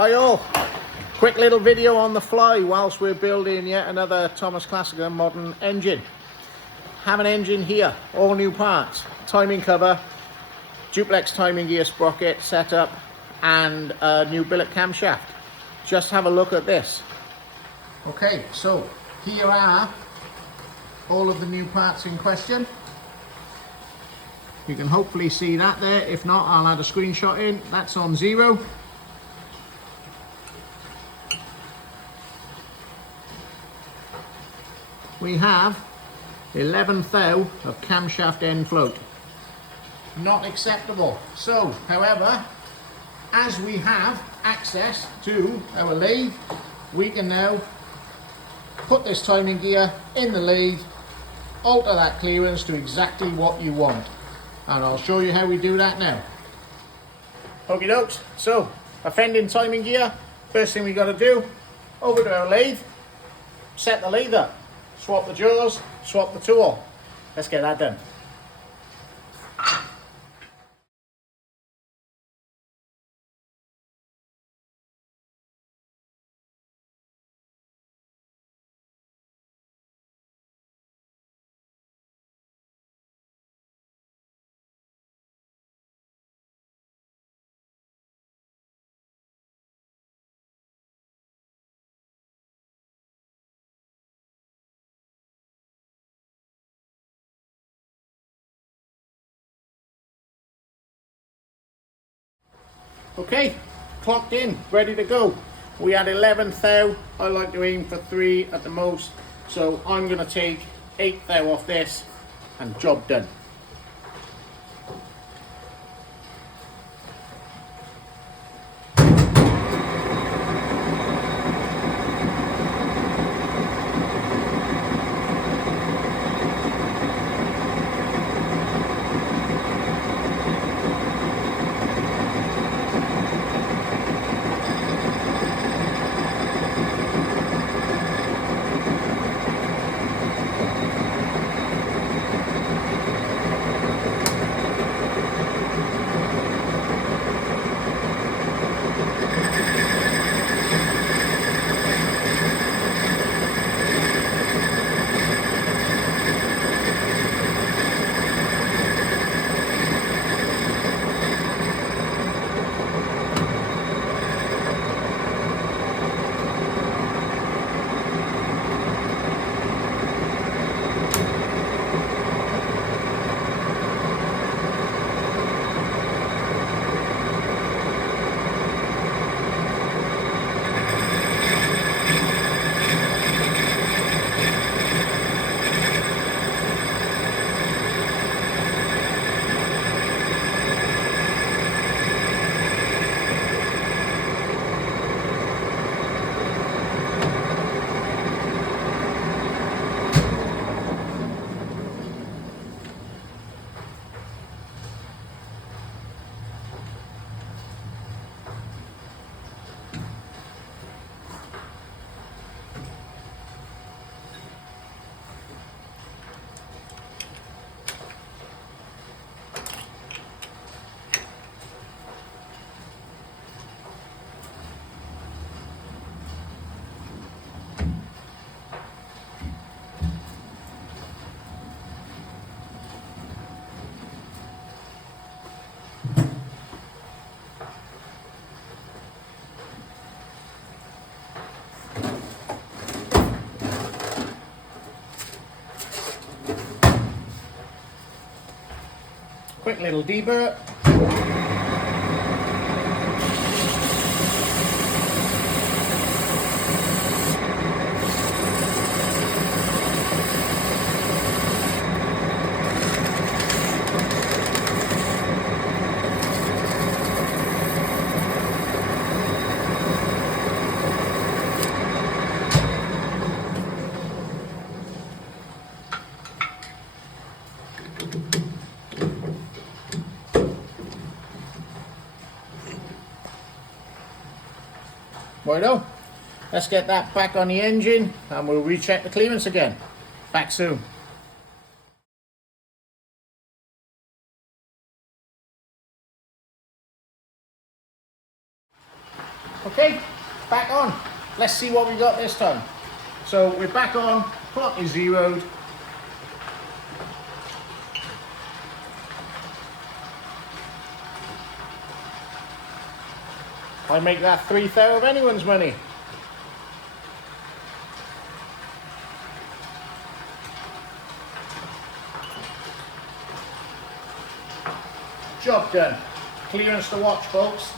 Hi all, quick little video on the fly whilst we're building yet another Thomas Classica modern engine. Have an engine here, all new parts, timing cover, duplex timing gear sprocket setup and a new billet camshaft. Just have a look at this. Okay, so here are all of the new parts in question. You can hopefully see that there. If not, I'll add a screenshot in. That's on 0. We have 11 thou of camshaft end float. Not acceptable. So, however, as we have access to our lathe, we can now put this timing gear in the lathe, alter that clearance to exactly what you want. And I'll show you how we do that now. Okie dokes. So, a fending timing gear. First thing we got to do, over to our lathe, set the lathe up. Swap the jaws, swap the tool. Let's get that done. Okay, clocked in, ready to go. We had 11 thou. I like to aim for 3 at the most, so I'm going to take 8 thou off this and job done. Quick little deburt. Righto, let's get that back on the engine and we'll recheck the clearance again. Back soon. Okay, back on. Let's see what we got this time. So we're back on, clock is zeroed. I make that 3 thou of anyone's money. Job done. Clearance to watch, folks.